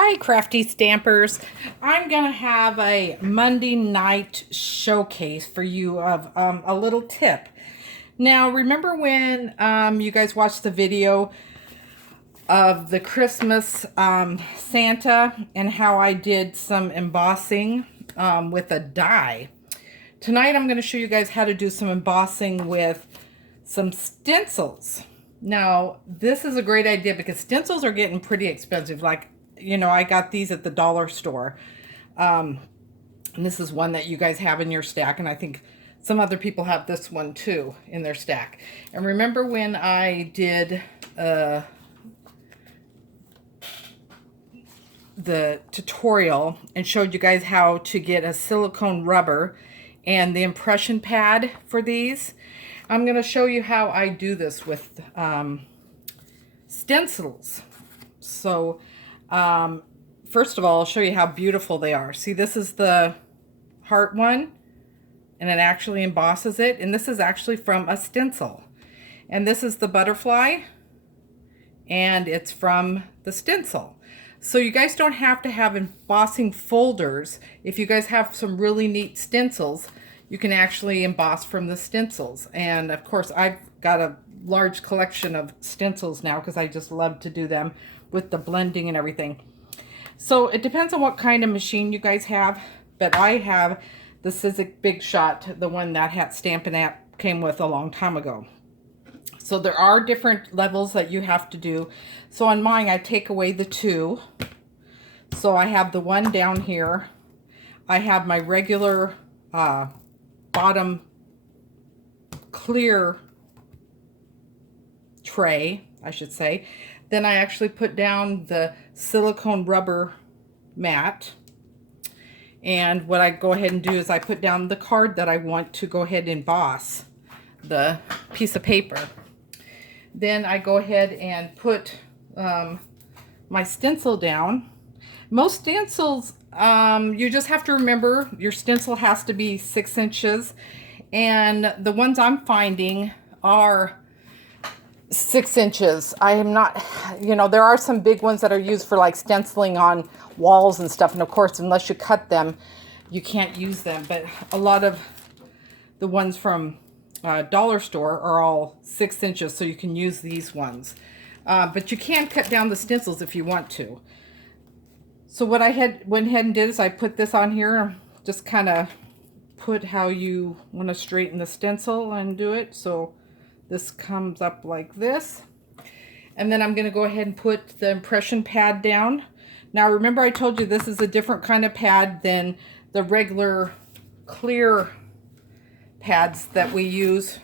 Hi, crafty stampers. I'm going to have a Monday night showcase for you of a little tip. Now, remember when you guys watched the video of the Christmas Santa and how I did some embossing with a die? Tonight, I'm going to show you guys how to do some embossing with some stencils. Now, this is a great idea because stencils are getting pretty expensive. Like, you know, I got these at the dollar store. And this is one that you guys have in your stack. And I think some other people have this one too in their stack. And remember when I did the tutorial and showed you guys how to get a silicone rubber and the impression pad for these? I'm going to show you how I do this with stencils. So first of all, I'll show you how beautiful they are. See, this is the heart one, and it actually embosses it. And this is actually from a stencil. And this is the butterfly, and it's from the stencil. So you guys don't have to have embossing folders. If you guys have some really neat stencils, you can actually emboss from the stencils. And of course, I've got a large collection of stencils now because I just love to do them with the blending and everything. So it depends on what kind of machine you guys have, but I have the Sizzix Big Shot, the one that hat Stampin' app came with a long time ago. So there are different levels that you have to do. So on mine, I take away the two. So I have the one down here. I have my regular bottom clear tray, I should say. Then I actually put down the silicone rubber mat. And what I go ahead and do is I put down the card that I want to go ahead and emboss, the piece of paper. Then I go ahead and put my stencil down. Most stencils, you just have to remember your stencil has to be 6 inches. And the ones I'm finding are 6 inches. I am not, you know, there are some big ones that are used for like stenciling on walls and stuff. And of course, unless you cut them, you can't use them. But a lot of the ones from dollar store are all 6 inches, so you can use these ones. But you can cut down the stencils if you want to. So what I went ahead and did is I put this on here, just kind of put how you want to straighten the stencil and do it. So this comes up like this. And then I'm going to go ahead and put the impression pad down. Now remember I told you this is a different kind of pad than the regular clear pads that we use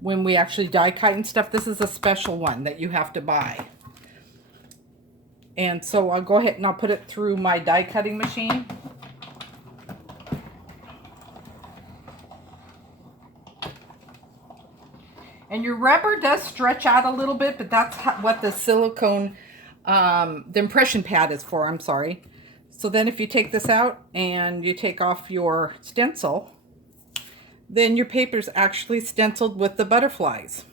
when we actually die cut and stuff. This is a special one that you have to buy. And so I'll go ahead and I'll put it through my die cutting machine. And your rubber does stretch out a little bit, but that's what the silicone, the impression pad is for, I'm sorry. So then if you take this out and you take off your stencil, then your paper's actually stenciled with the butterflies.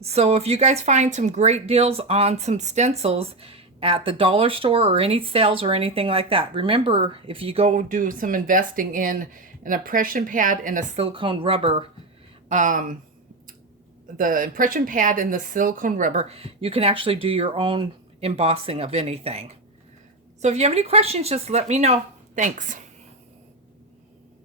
So if you guys find some great deals on some stencils at the dollar store or any sales or anything like that, remember, if you go do some investing in an impression pad and a silicone rubber, the impression pad and the silicone rubber, you can actually do your own embossing of anything. So if you have any questions, just let me know. Thanks.